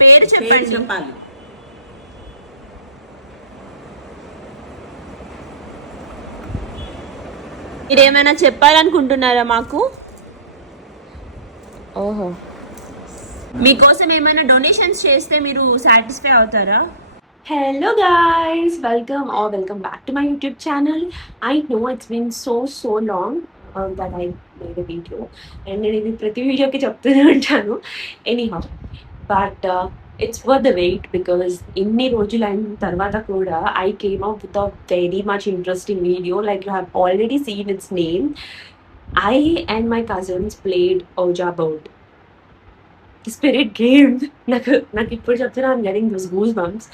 పేరు చెప్పాలి. మీరేమైనా చెప్పాలనుకుంటున్నారా మాకు? ఓహో, మీకోసం ఏమైనా డొనేషన్స్ చేస్తే మీరు సాటిస్ఫై అవుతారా? Hello guys, welcome back to my YouTube channel. I know it's been so long that I made a video, and నేను ఇది ప్రతి వీడియోకి చెప్తూనే ఉంటాను. Anyhow, but it's worth the wait because ఇన్ని రోజులు అయిన తర్వాత కూడా I came up with a very much interesting video. Like you have already seen its name. I and my cousins played Ouija board. Spirit game. నాకు ఇప్పుడు చెప్తున్నా I'm getting those goosebumps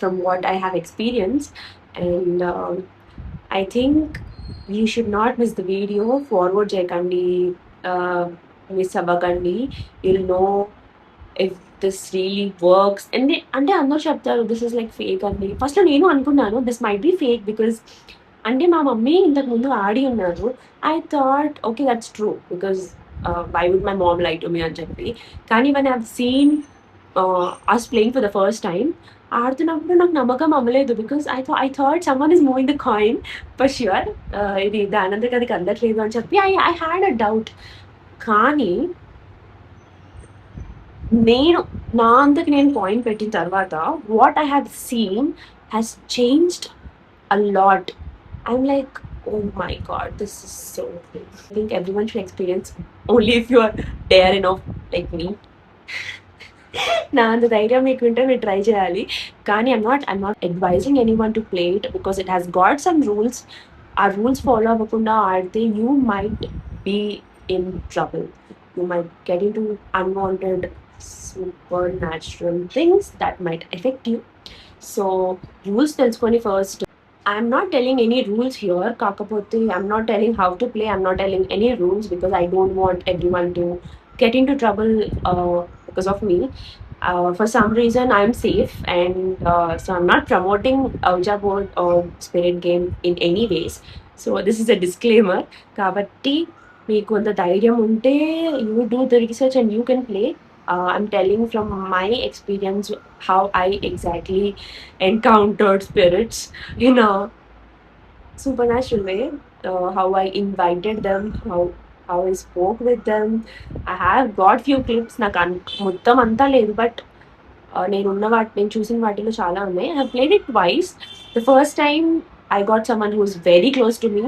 from what I have experienced, and I think you should not miss the video. Forward చేయకండి, miss అవ్వకండి. You'll know if this really works. And అంటే అందరూ చెప్తారు this is like fake అని. ఫస్ట్లో నేను అనుకున్నాను this might be fake because అంటే మా మమ్మీ ఇంతకు ముందు ఆడి ఉన్నారు. I thought okay that's true because why would my mom lie to me అని చెప్పి. కానీ when I've seen us playing for the first time, ఆడుతున్నప్పుడు నాకు నమ్మకం అవ్వలేదు because I thought someone is moving the coin for sure. ఇది దానంతకు అది అందట్లేదు అని చెప్పి I had a doubt. కానీ నేను నా అంతకు నేను పాయింట్ పెట్టిన తర్వాత what I have seen has changed a lot. I'm like, oh my god, this is so good. I think everyone should experience only if you are dare enough like me. నా అంత ధైర్యం మీకుంటే మీరు try చేయాలి. కానీ I'm not advising anyone to play it because it has got some rules. ఆ rules follow అవ్వకుండా ఆడితే you might be in trouble. You might get into unwanted supernatural things that might affect you. So rules తెలుసుకొని first. I'm not telling any rules here. Kakapote, I'm not telling how to play. I'm not telling any rules because I don't want everyone to get into trouble because of me. For some reason, I'm safe, and so I'm not promoting Ouija board or spirit game in any ways. So this is a disclaimer. Kabatti, meeku anta dhairyam unte, you do the research and you can play. I'm telling from my experience how I exactly encountered spirits in a supernatural way, how I invited them, how I spoke with them. I have got few clips. నాకు మొత్తం అంతా లేదు but నేను చూసిన వాటిలో చాలా ఉన్నాయి. I have played it twice. The first time I got someone who is very close to me.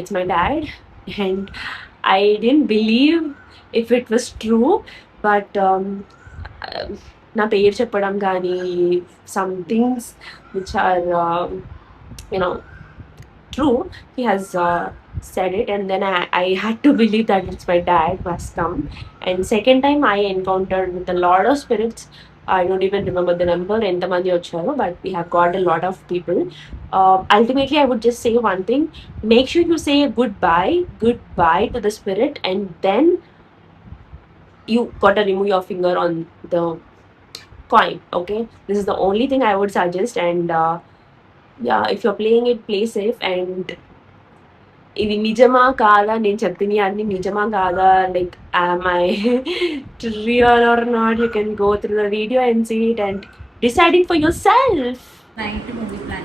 It's my dad, and I didn't believe if it was true. But నా పేరు చెప్పడం కానీ some things which are true, he has said it, and then I had to believe that it's my dad who has come. And second time I encountered with a lot of spirits. I don't even remember the number entamandi vacharu, but we have got a lot of people. Ultimately I would just say one thing: make sure you say a goodbye to the spirit, and then you gotta remove your finger on the coin. Okay, this is the only thing I would suggest. And yeah, if you're playing it, play safe. And ఇది నిజమా కాదా, నేను చెప్తున్నా అన్ని నిజమా కాదా, like am I real or not, you can go through the video and see it and decide it for yourself. Night movie plan.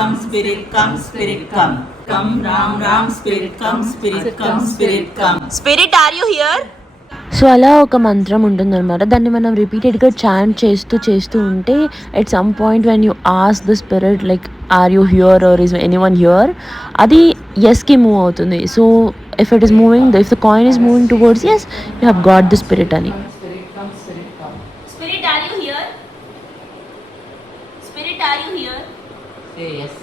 Come spirit, come spirit, come. Come Ram Ram spirit, come spirit, come spirit, come. Spirit, are you here? So అలా ఒక మంత్రం ఉంటుందన్నమాట. దాన్ని మనం రిపీటెడ్గా chant చేస్తూ ఉంటే at some point when you ask the spirit like are you here or is anyone here, అది ఎస్కి మూవ్ అవుతుంది. So if it is moving, if the coin is moving towards yes, you have got the spirit అని. Spirit, are you here? Spirit, are you here? Say yes.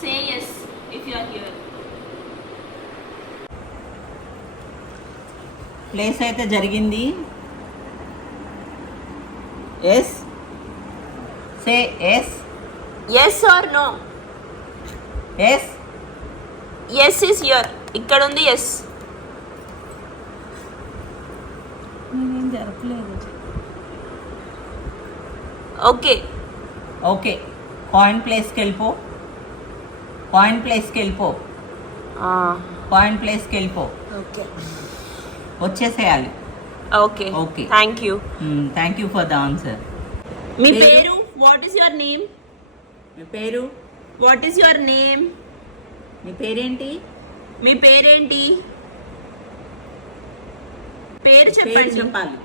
Say yes if you are here. Place అయితే జరిగింది. Yes, say yes. Yes or no? Yes. Yes is here. ఇక్కడ ఉంది yes. నేనేం జరపలేదు. Okay okay, coin ప్లేస్కి వెళ్ళిపో. Coin ప్లేస్కి వెళ్ళిపో. Coin ప్లేస్కి వెళ్ళిపో. ఓకే, వచ్చేసేయాలి. Okay Okay. Thank you. Thank you for the answer. మీ పేరు? పేరు? What is your name? మీ పేరు? What is your name? మీ పేరేంటి? మీ పేరేంటి? పేరు పేరు చెప్పండి. చెప్పాలి.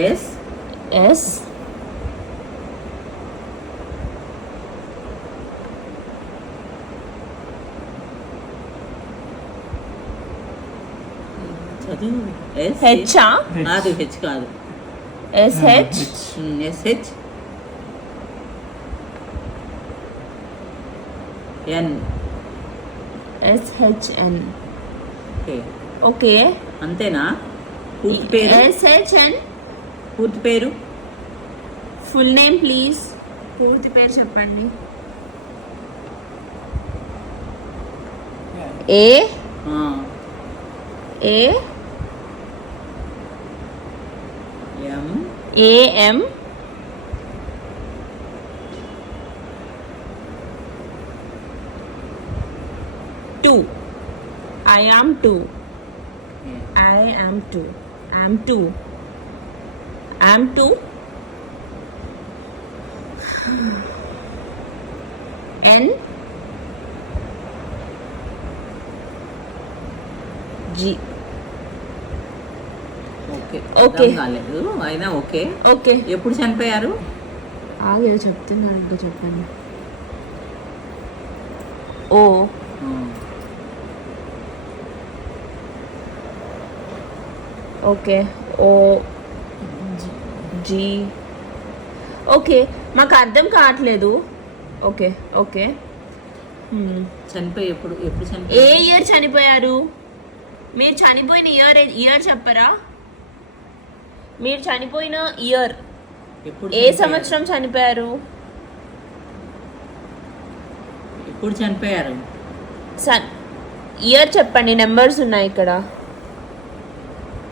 ఎస్. ఎస్. చదువు. ఎస్. హెచ్చా? కాదు, హెచ్ కాదు. S H. S H. N. S H N. Okay. Okay. అంతేనా? పూర్తి పేరు? ఎస్హెచ్ఎన్. పూర్తి పేరు? Full name please. పూర్తి పేరు చెప్పండి. ఏ ఆ. A M. A M two. I am two. I am two. I am two. I am two. N G. Okay. Okay. అర్థం కాలేదు అయినా ఓకే. ఓకే. ఎప్పుడు చనిపోయారు? ఆగే చెప్తున్నాను, ఇంకా చెప్పండి. ఓ. ఓకే. ఓ జీ. ఓకే, మాకు అర్థం కావట్లేదు. ఓకే. ఓకే. చనిపోయి ఎప్పుడు ఎప్పుడు ఏ చనిపోయారు? ఇయర్ చనిపోయారు? మీరు చనిపోయిన ఇయర్ చెప్పరా? మీరు చనిపోయిన ఇయర్ ఎప్పుడు ఏ చనిపోయారు? సంవత్సరం చనిపోయారు? ఎప్పుడు చనిపోయారు? ఇయర్ చెప్పండి. నెంబర్స్ ఉన్నాయి ఇక్కడ.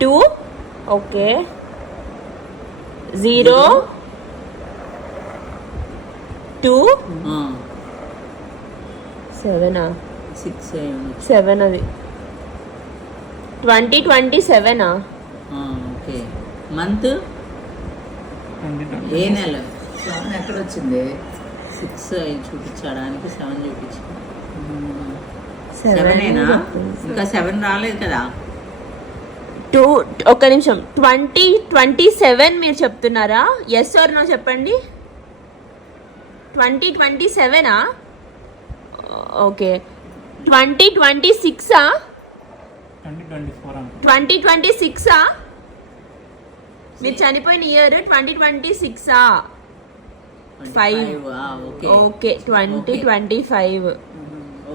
2. ఓకే. 0 2 7. 6 7 అది 2027. ఓకే. మంత్? ఏ నెల? ఎక్కడ వచ్చింది? 6 చూపించడానికి 7 చూపించింది. 7ఏనా? ఇంకా 7 రాలేదు కదా? 2. ఒక్క నిమిషం. 2027 మీరు చెప్తున్నారా? ఎస్ ఆర్ నో చెప్పండి. 2027. ఓకే. 2026. 2026. మీరు చనిపోయిన ఇయర్ 2026. 5. ఓకే. ఓకే. 2025.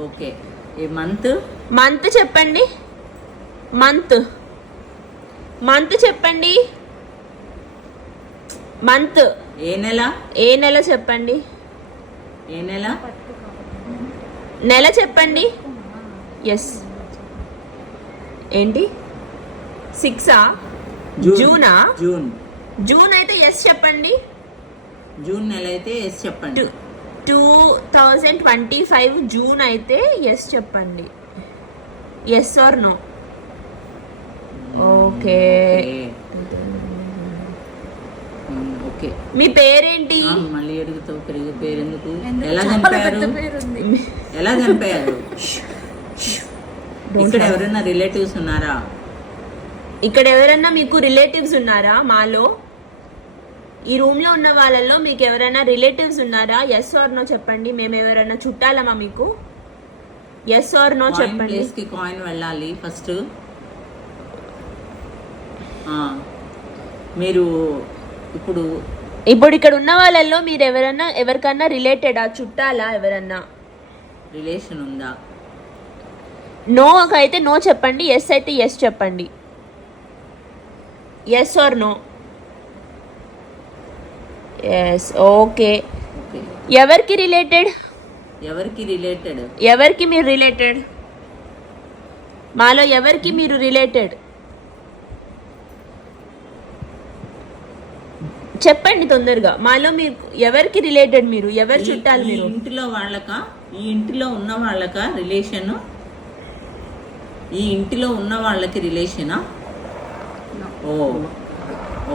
ఓకే. ఈ మంత్? మంత్ చెప్పండి. మంత్ చెప్పండి. మంత్. ఏ నెల? ఏ నెల చెప్పండి. ఏ నెల? నెల చెప్పండి. ఎస్. ఏంటి? 6. జూనా? జూన్. జూన్ అయితే ఎస్ చెప్పండి. జూన్ నెల అయితే ఎస్ చెప్పండి. 2025 జూన్ అయితే ఎస్ చెప్పండి. Yes are no? Okay. Okay. మీ పేరేంటి? మళ్ళీ అడుగుతావు పేరెందుకు? ఎలా చనిపోయారు? ఎలా చనిపోయారు? ఇక్కడ ఎవరైనా రిలేటివ్స్ ఉన్నారా? ఇక్కడ ఎవరైనా మీకు రిలేటివ్స్ ఉన్నారా? మాలో ఈ రూమ్ లో ఉన్న వాళ్ళల్లో మీకు ఎవరైనా రిలేటివ్స్ ఉన్నారా? ఎస్ ఆర్ నో చెప్పండి. మేము ఎవరైనా చుట్టాలమా మీకు? ఎస్ ఆర్ నో చెప్పండి. ప్లేస్ కి కాయిన్ వెళ్ళాలి ఫస్ట్. మీరు ఇప్పుడు ఇక్కడ ఉన్న వాళ్ళల్లో మీరు ఎవరికన్నా రిలేటెడా? చుట్టాలా ఎవరన్నా? రిలేషన్ ఉందా? నో అయితే నో చెప్పండి. ఎస్ అయితే ఎస్ చెప్పండి. Yes are no? Yes. Okay. ఎవరికి రిలేటెడ్? ఎవరికి మీరు రిలేటెడ్? మాలో ఎవరికి మీరు రిలేటెడ్ చెప్పండి తొందరగా. మాలో మీరు ఎవరికి రిలేటెడ్? మీరు ఎవరు చుట్టాలి? మీరు ఇంటిలో వాళ్ళకా ఈ ఇంటిలో ఉన్న వాళ్ళక రిలేషను, ఈ ఇంటిలో ఉన్న వాళ్ళకి రిలేషనా? ఓ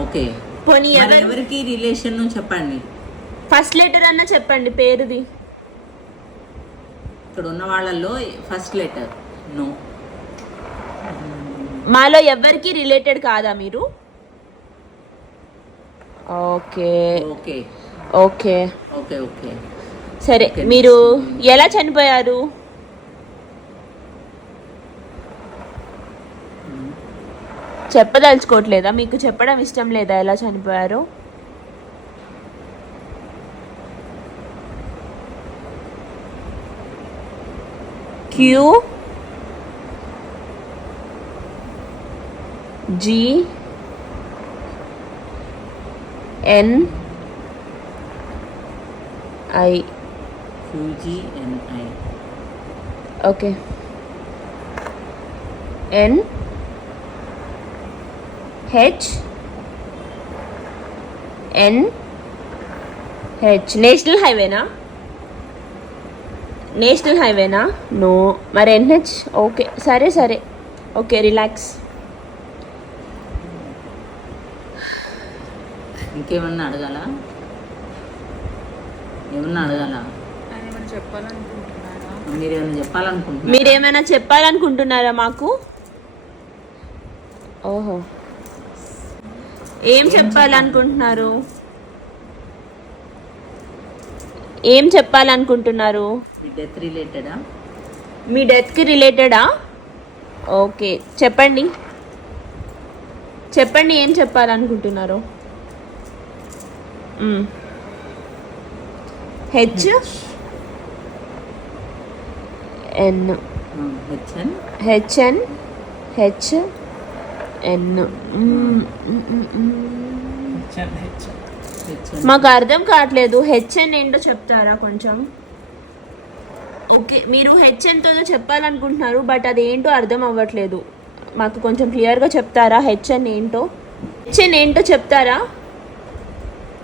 ఓకే. పోనీ మరి ఎవరికి రిలేషన్ చెప్పండి. ఫస్ట్ లెటర్ అన్న చెప్పండి పేరుది. ఇక్కడ ఉన్న వాళ్ళల్లో ఫస్ట్ లెటర్ నో. మాలో ఎవరికి రిలేటెడ్ కాదా మీరు? Okay okay okay okay okay. సరే, మీరు ఎలా చనిపోయారు? చెప్పదలుచుకోవట్లేదా? మీకు చెప్పడం ఇష్టం లేదా ఎలా చనిపోయారో? Q G N I. QGNI. Okay. N H N H. National హైవేనా? నేషనల్ హైవేనా? నో. మరి ఎన్హెచ్? ఓకే సరే సరే ఓకే, రిలాక్స్. ఇంకేమన్నా అడగాల? ఏమన్నా అడగాల? మీరేమన్నా చెప్పాలనుకుంటున్నారా? మీరేమైనా చెప్పాలనుకుంటున్నారా మాకు? ఓహో, ఏం చెప్పాలనుకుంటున్నారు? ఏం చెప్పాలనుకుంటున్నారు? మీ డెత్ రిలేటెడా? మీ డెత్కి రిలేటెడా? ఓకే చెప్పండి చెప్పండి, ఏం చెప్పాలనుకుంటున్నారు? H N H N H N H N. మాకు అర్థం కావట్లేదు. హెచ్ఎన్ ఏంటో చెప్తారా కొంచెం? ఓకే, మీరు హెచ్ఎన్తో చెప్పాలనుకుంటున్నారు, బట్ అది ఏంటో అర్థం అవ్వట్లేదు. మాకు కొంచెం క్లియర్గా చెప్తారా? హెచ్ఎన్ ఏంటో, హెచ్ఎన్ ఏంటో చెప్తారా?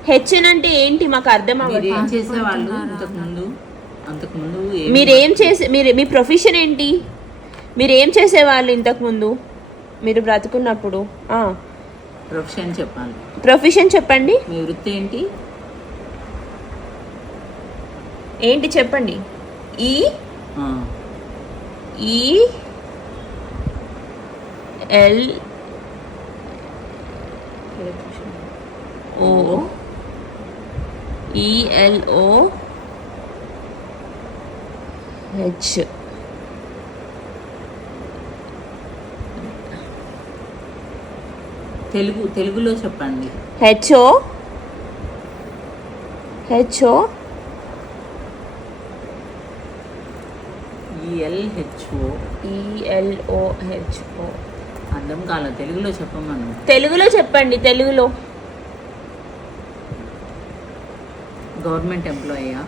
హెచ్ఎన్ అంటే ఏంటి? మాకు అర్థం మీరు అవ్వట్లేదు. ఏం చేసేవాళ్ళు అంతకుముందు మీరేం చేసే మీ ప్రొఫెషన్ ఏంటి? మీరు ఏం చేసేవాళ్ళు ఇంతకుముందు మీరు బ్రతుకున్నప్పుడు? ప్రొఫెషన్ చెప్పాలి. ప్రొఫెషన్ చెప్పండి. మీ వృత్తి ఏంటి? ఏంటి చెప్పండి. ఈ ఈ ఎల్ ఓ ఈఎల్ఓ హెచ్. తెలుగులో చెప్పండి. H O H O ELHO. E L O H O. అర్థం కాల, తెలుగులో చెప్పమను. తెలుగులో చెప్పండి. తెలుగులో. గవర్నమెంట్ ఎంప్లాయీయా?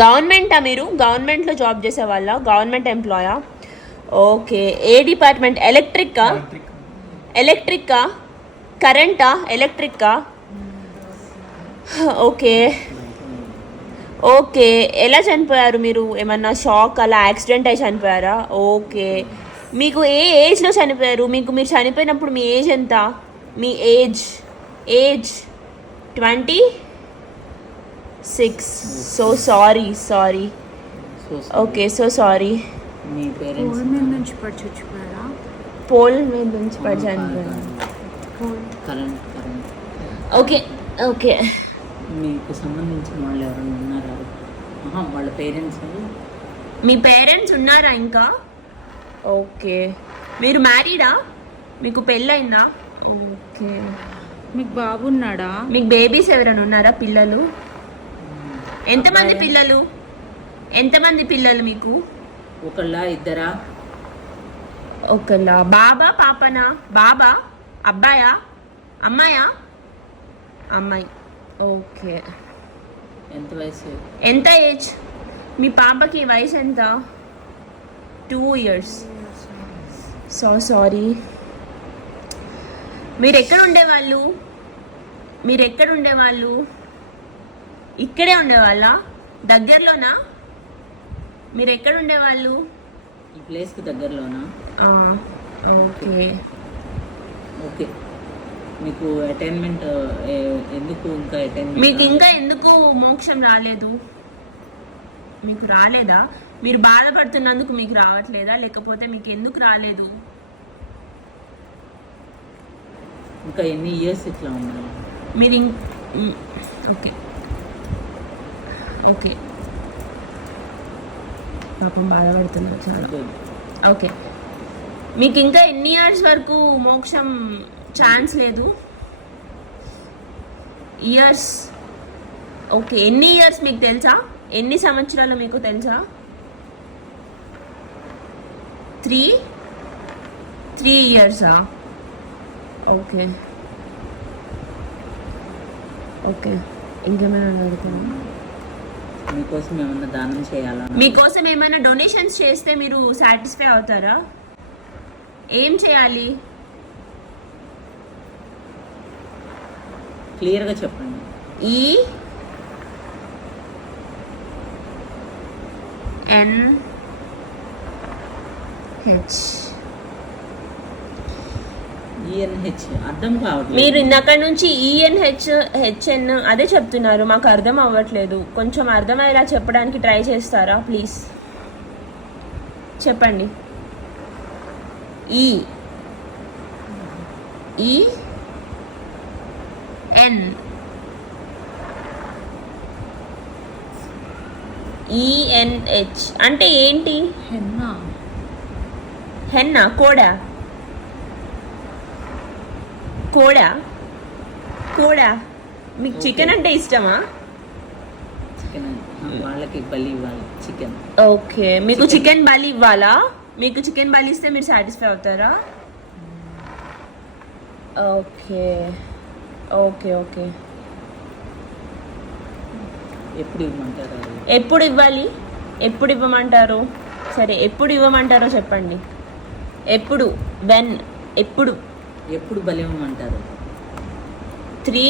గవర్నమెంటా? మీరు గవర్నమెంట్లో జాబ్ చేసే వాళ్ళ? గవర్నమెంట్ ఎంప్లాయా? ఓకే. ఏ డిపార్ట్మెంట్? ఎలక్ట్రిక్కా? ఎలక్ట్రిక్కా? కరెంటా? ఎలక్ట్రిక్కా? Okay okay. ఎలా చనిపోయారు మీరు? ఏమన్నా షాక్ అలా యాక్సిడెంట్ అయి చనిపోయారా? ఓకే. మీకు ఏ ఏజ్లో చనిపోయారు? మీరు చనిపోయినప్పుడు మీ ఏజ్ ఎంత? మీ age 26. So sorry. Okay, so sorry. మీ పేరెంట్స్ పోల్ మీద నుంచి పడి చనిపోయారు. కరెంట్. Okay okay. మీకు సంబంధించిన వాళ్ళు ఎవరైనా ఉన్నారా? వాళ్ళ పేరెంట్స్. మీ పేరెంట్స్ ఉన్నారా ఇంకా? ఓకే. మీరు మ్యారీడా? మీకు పెళ్ళయిందా? ఓకే. మీకు బాబు ఉన్నాడా? మీకు బేబీస్ ఎవరైనా ఉన్నారా? పిల్లలు? ఎంతమంది పిల్లలు మీకు? ఒకళ్ళ ఇద్దరా? ఒకళ్ళ. బాబా పాపనా? బాబా అబ్బాయా అమ్మాయా? అమ్మాయి. ఓకే. ఎంత వయసు? ఎంత ఏజ్? మీ పాపకి వయసు ఎంత? 2 years. So sorry. మీరు ఎక్కడ ఉండేవాళ్ళు? ఇక్కడే ఉండేవాళ్ళా? దగ్గరలోనా? మీరు ఎక్కడ ఉండేవాళ్ళు? ఈ ప్లేస్కి దగ్గరలోనా? ఓకే. ఓకే. మీకు అటైన్మెంట్ ఎందుకు ఇంకా అటైన్మెంట్? మీకు ఇంకా ఎందుకు మోక్షం రాలేదు? మీకు రాలేదా? మీరు బాధపడుతున్నందుకు మీకు రావట్లేదా, లేకపోతే మీకు ఎందుకు రాలేదు? ఇంకా ఎన్ని ఇయర్స్ ఇట్లా ఉన్నారు మీరు ఓకే ఓకే పాపం బాధపడుతున్నారు చాలా. ఓకే, మీకు ఇంకా ఎన్ని ఇయర్స్ వరకు మోక్షం ఛాన్స్ లేదు? ఇయర్స్. ఓకే, ఎన్ని ఇయర్స్ మీకు తెలుసా? ఎన్ని సంవత్సరాలు మీకు తెలుసా? 3 ఇయర్సా? Okay okay. ఇంకేమైనా అడుగుతున్నా? మీకోసం ఏమైనా దానం చేయాలా? మీకోసం ఏమైనా డొనేషన్స్ చేస్తే మీరు సాటిస్ఫై అవుతారా? ఏం చేయాలి? క్లియర్గా చెప్పండి. ENH అర్థం కావట్లేదు. మీరు ఇందాక నుంచి ENHHN అదే చెప్తున్నారు, మాకు అర్థం అవ్వట్లేదు. కొంచెం అర్థమయ్యేలా చెప్పడానికి ట్రై చేస్తారా ప్లీజ్? చెప్పండి. ENH అంటే ఏంటి? హెన్నా? కోడా? మీకు చికెన్ అంటే ఇష్టమా? చికెన్ వాళ్ళకి బలి ఇవ్వాలి. చికెన్. ఓకే, మీకు చికెన్ బలి ఇవ్వాలా? మీకు చికెన్ బలి ఇస్తే మీరు సాటిస్ఫై అవుతారా? Okay okay okay. ఎప్పుడు ఇవ్వమంటారు? ఎప్పుడు ఇవ్వాలి? ఎప్పుడు ఇవ్వమంటారు? సరే, ఎప్పుడు ఇవ్వమంటారో చెప్పండి. ఎప్పుడు? వెన్? ఎప్పుడు బలి ఇవ్వమంటారు? 3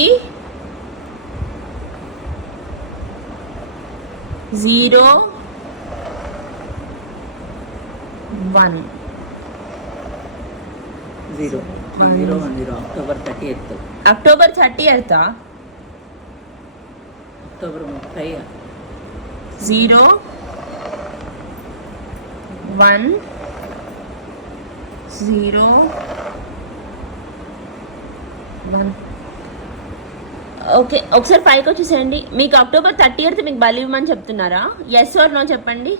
0 1 0 October 30th. October 30th? October 30. 0 1 0 1. Okay, ఒకసారి పైకి వచ్చేసేయండి. మీకు అక్టోబర్ 30th మీకు బలి ఇవ్వమని చెప్తున్నారా? ఎస్ ఆర్ నో చెప్పండి.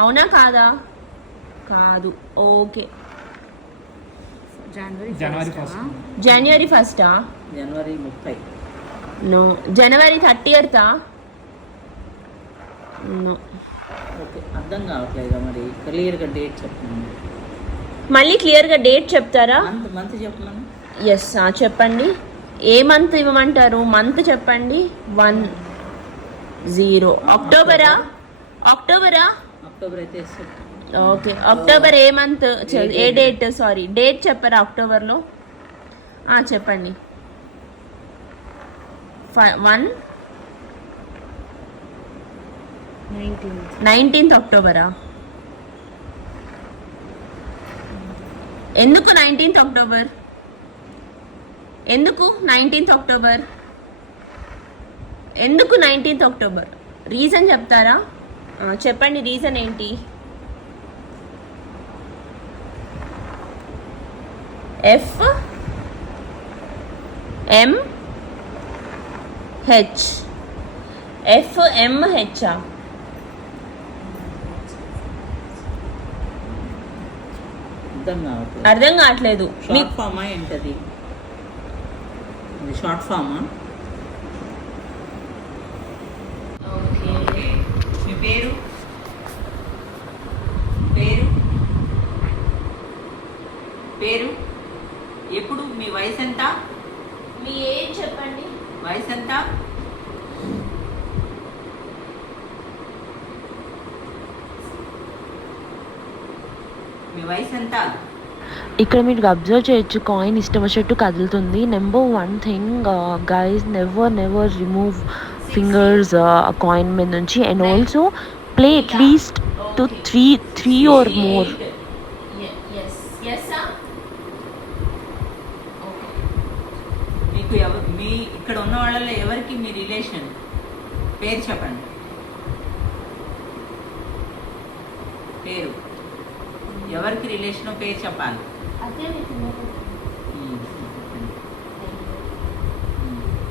అవునా కాదా? కాదు. ఓకే. జనవరి 1st? జనవరి 30. నో. జనవరి 30th? నో. ఓకే, అర్థం కావట్లేదు. మరి క్లియర్గా డేట్ చెప్పండి. మళ్ళీ క్లియర్గా డేట్ చెప్తారా? మంత్ చెప్పమని. ఎస్, చెప్పండి. ఏ మంత్ ఇవ్వమంటారు? మంత్ చెప్పండి. 1 0. అక్టోబరా? అక్టోబర్ అయితే ఓకే. అక్టోబర్ ఏ మంత్? ఏ డేట్? సారీ, డేట్ చెప్పరా అక్టోబర్లో? చెప్పండి. 19th అక్టోబరా? ఎందుకు 19th అక్టోబర్? ఎందుకు 19th అక్టోబర్? ఎందుకు 19th అక్టోబర్? రీజన్ చెప్తారా? చెప్పండి, రీజన్ ఏంటి? FMH. అర్థం కావట్లేదు. షార్ట్ ఫామా ఏంటది? Short Fama? ఓకే. మీ పేరు? పేరు? పేరు? ఎప్పుడు? మీ వయసు ఎంత? మీ ఏజ్ చెప్పండి. వయసు ఎంత? మీ వయసు ఎంత? ఇక్కడ మీరు అబ్జర్వ్ చేయొచ్చు, కాయిన్ ఇష్టం వచ్చినట్టు కదులుతుంది. Number 1 thing guys, never remove fingers coin మీద నుంచి. And also play at least to three or more. మీకు మీ ఇక్కడ ఉన్న వాళ్ళలో ఎవరికి మీ రిలేషన్ పేరు చెప్పండి. పేరు ఎవరికి రిలేషన్ పేరు చెప్పాలి.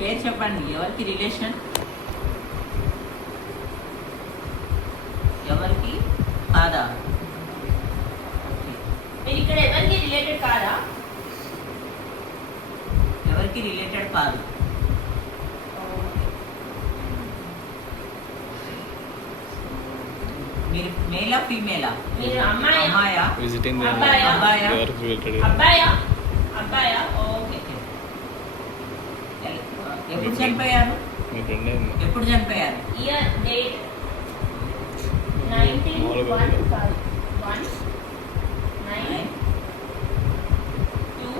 పేరు చెప్పండి. ఎవరికి రిలేషన్, ఎవరికి కాదా? మీరు ఇక్కడ ఎవరికి రిలేటెడ్ కాదా? ఎవరికి రిలేటెడ్ కాదు. మీరు మేలా ఫీమేలా? మీరు అమ్మాయా? అమ్మాయా? విజిటింగ్ అబ్బాయా? అబ్బాయా? అబ్బాయా? అబ్బాయా? ఓకే. ఎప్పుడు చనిపోయారు? మీ ఫ్రెండ్ ఎప్పుడు చనిపోయారు? ఇయర్ డేట్ 1915 1 9 2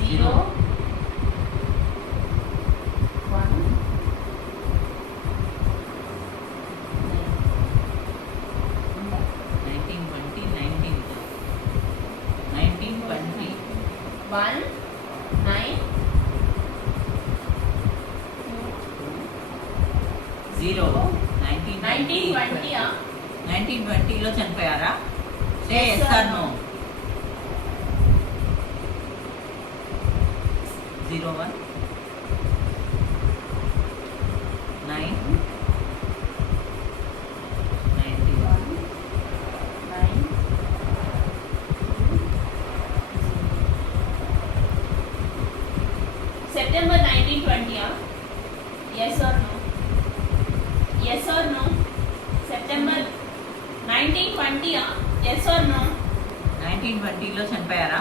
0 1 1920 1 9 0 1920 1920లో చనిపోయారా? Say Yes, yes sir. Or no. 01 9 91 9 September 1920 yes or no? Yes or no? September 1920 yes or no? 1920లో చనిపోయారా?